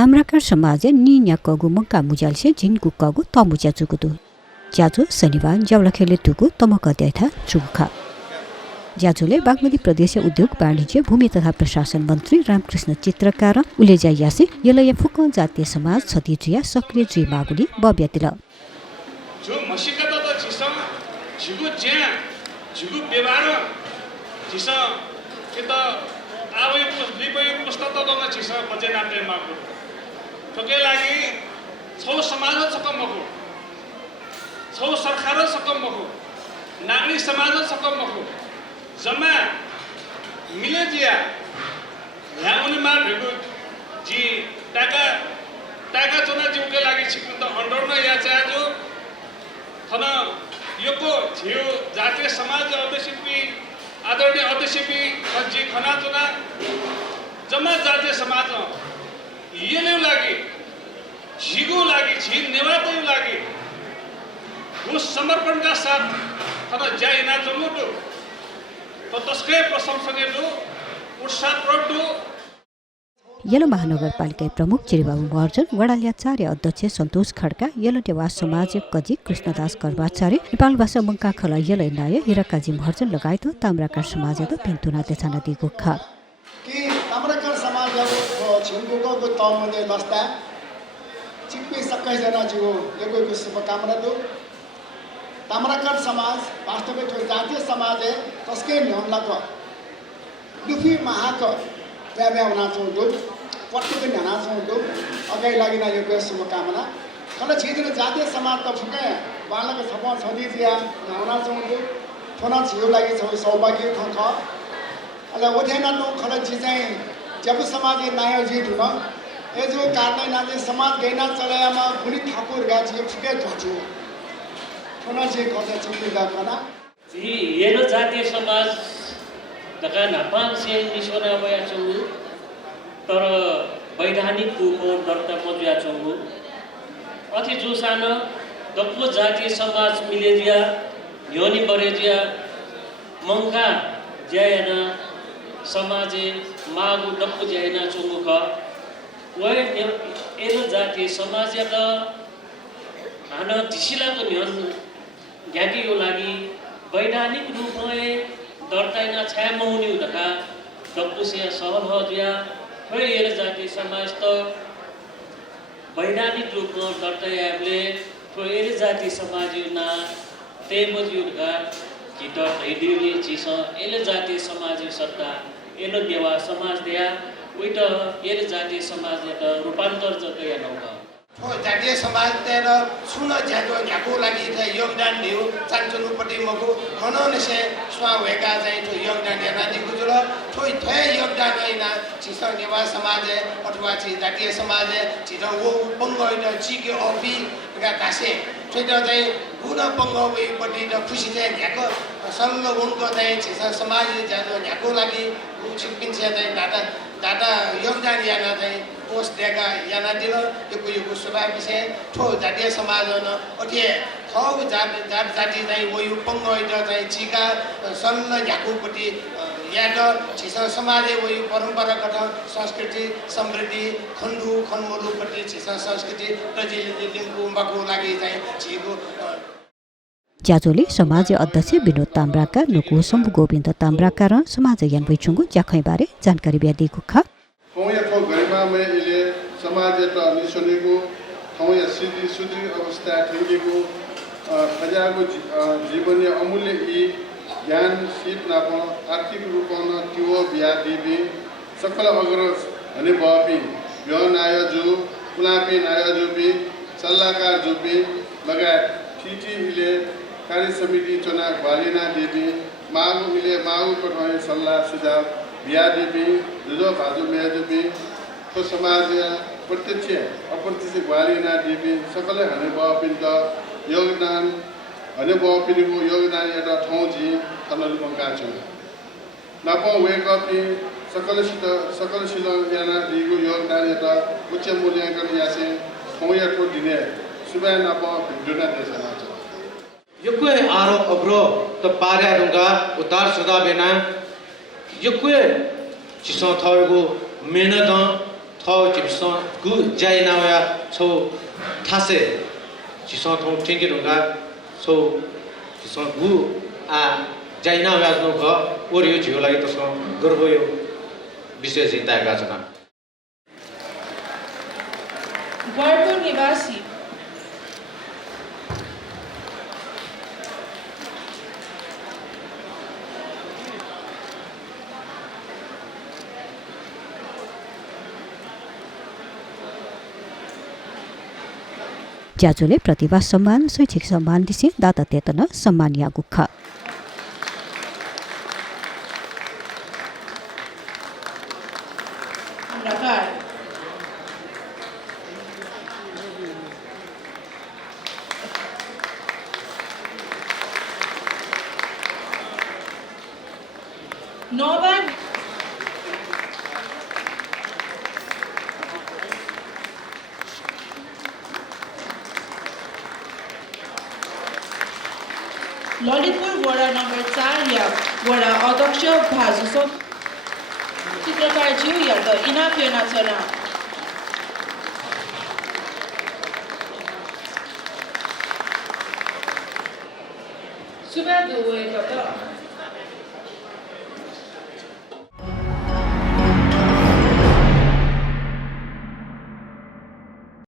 ताम्राकार समाज निन्या कगु मंका मुजालसे जिनको कगु तमुजा जुगुदु ज्याजो शनिबार ज्याउलाखेले तुगु तमक द्याथा जुगखा ज्याजोले बागमती प्रदेश उद्योग वाणिज्य भूमि तथा प्रशासन मन्त्री रामकृष्ण चित्रकार उलेजा यासे यलय फुक जातीय समाज छतिजुया सक्रिय जुइ मागुली बब्यातिल जो मसिकता त छिस झिगु ज्या झिगु व्यवहार छिस के त आवै लिपय पुस्तक त न छिस बजे नाते मागु ठोके लागि छौ समाज सकम मको छौ सरकार सकम मको नागरिक समाज सकम मको जम्मा मिले जिया यहाँ उनी मार भेगु जी टाका चुना जिउके लागि छिक्नु त अन्डर न या चाहे जो थन योको छियो जातीय समाज अध्यक्षपी आदरणीय अध्यक्षपी जी खना चुना जम्मा जातीय समाज येले लागि झिगु लागि झि नेवातै लागि उस समर्पणका साथ थन जाइना जमुटो तो तस्कै प्रशंसनीय उत्साह प्रडु यलो महानगरपालिका प्रमुख चिरिबाबु महर्जन वडाल्याचार्य अध्यक्ष सन्तोष खड्का यलो देवा समाज कजी कृष्णदास कर्वाचार्य नेपाल भाषा मंका खला यलो नाय हिराकाजी महर्जन लगायत ताम्राकार समाज त पिन्तुना तेछाना दिगो खा कि ताम्राकार समाज छिनको तमले लस्ता चिक्पी सबै जना जिउ एगोको शुभकामना दो ताम्राकार समाज वास्तविक जातीय समाज है तस्कै नियमलाको दुफी महाको व्याव्या हुना चाहन्छु पट्टुको ध्यान चाहन्छु अगाडि लागिन यो शुभकामना खल छिदिन जातीय समाज त फुके बालको छपा छदी जिया हुना चाहन्छु थोना छियो लागि छ सौभाग्य खख अले ओठेना नो खल छि चाहिँ जब समाज नायो जी दुन ए जो कार्य नाजे समाज गैना चलायामा गुली ठाकुर गाछि फुके झछु थोना जे कथा छिदिगा कना जी येलो जातीय समाज दका नापाङ से निसोना बया चंगु तर वैधानिक को दर्ता मजुया चंगु अथि जुसान दक्को जातीय समाज मिलेजिया योनि बरेजिया मंका जयना समाजे मागु दक्को जयना चंगु ख वय एलो जातीय समाज त हाना दिसिलाको नियन ज्ञाकीको लागि वैधानिक रूपमा दर्ताइना छाया मौनी उदका दक्कुसिया सहल हजिया खोइ एर जाति समाज त वैधानिक रूपमा दर्ताइले खोइ एर जाति समाज ना तेमज उदका कि त दैदिले चिस एले जाति समाज सत्ता एलो देवा समाज दिया उइ त एर जाति समाज त रूपान्तर जतया नौका जातीय समाज तेर सुन ज्याको ज्याको लागि त योगदान दियो चान्चुनुपट्टि मको खननसे स्वा भएका चाहिँ त्यो योगदान हेर्न दिएको जुल थोइ थय योगदान हैन छिस नेवा समाज अथवा छि जातीय समाज छिस वो पंग हैन चिके अफि का दासे थोइ चाहिँ गुण पंग भएपट्टि त खुसी चाहिँ ज्याको सल्ल उनको चाहिँ छिस समाज ज्याको ज्याको लागि छिपिन्छ चाहिँ दादा योगदान याना चाहिँ पोस्ट देगा याना दिल यो सुभा विषय ठो जातीय समाज न अथे थौ जाति चाहिँ वयु पंग हैन चाहिँ चिका सल्ल ज्याकोपट्टि याद छिस समाजले वयु परम्परागत संस्कृति समृद्धि खण्डु खनमरुपट्टि छिस संस्कृति प्रजिलिङको मको लागि चाहिँ छिगो ज्याजोले समाज अध्यक्ष विनोद ताम्राकार नुकु शम्भु गोविन्द ताम्राकार समाज यान बैचुङको ज्याखै बारे जानकारी ब्यादिएको खा खौया खौ गरिमा मे इले समाज त निसनेको खौया सिद्धि सुधि अवस्था ठेगेको खजाको जीवनीय अमूल्य ई ज्ञान सिप नाप आर्थिक रूपमा त्यो बिया दिबे सकल अग्रज हने बापी व्योनाय जो कुलापी नाय जोबी सल्लाहकार जोबी लगायत ठिठी इले कार्य समिति चुनाव बालिना देवी मागु मिले मागु पठाए सल्लाह सुझाव बिया देवी जो भाजु मेया देवी तो समाज प्रत्यक्ष अप्रत्यक्ष बालिना देवी सकले हने बापिन योगदान हने बापिनको योगदान एउटा ठाउँ जी थनल मंगा छ नापो वेकअपी सकलसित याना दिगु योगदान एउटा उच्च मूल्याङ्कन यासे खौया को दिने सुबह नापो भिडुना देशना छ युक्वे आरो अग्रो तो पार्या रुंगा उतार सुधा बेना युक्वे चिसो थौगु मेहनत 더 집선 그 자이나와야 소 타세 지선 통 튕기는가 소 지선 구아 자이나와야 거 오리오 지올라기 또서 거보요 विशेष हिताएका छन् गढपुर निवासी ज्याजोले प्रतिभा सम्मान शैक्षिक सम्मान दिसे दाता तेतन सम्मान यागुख नकार नौबार ललितपुर वडा नम्बर 4 या वडा अध्यक्ष भाजुसो चित्रकारज्यू या त इनाम पेना छना सुबह दुवे कत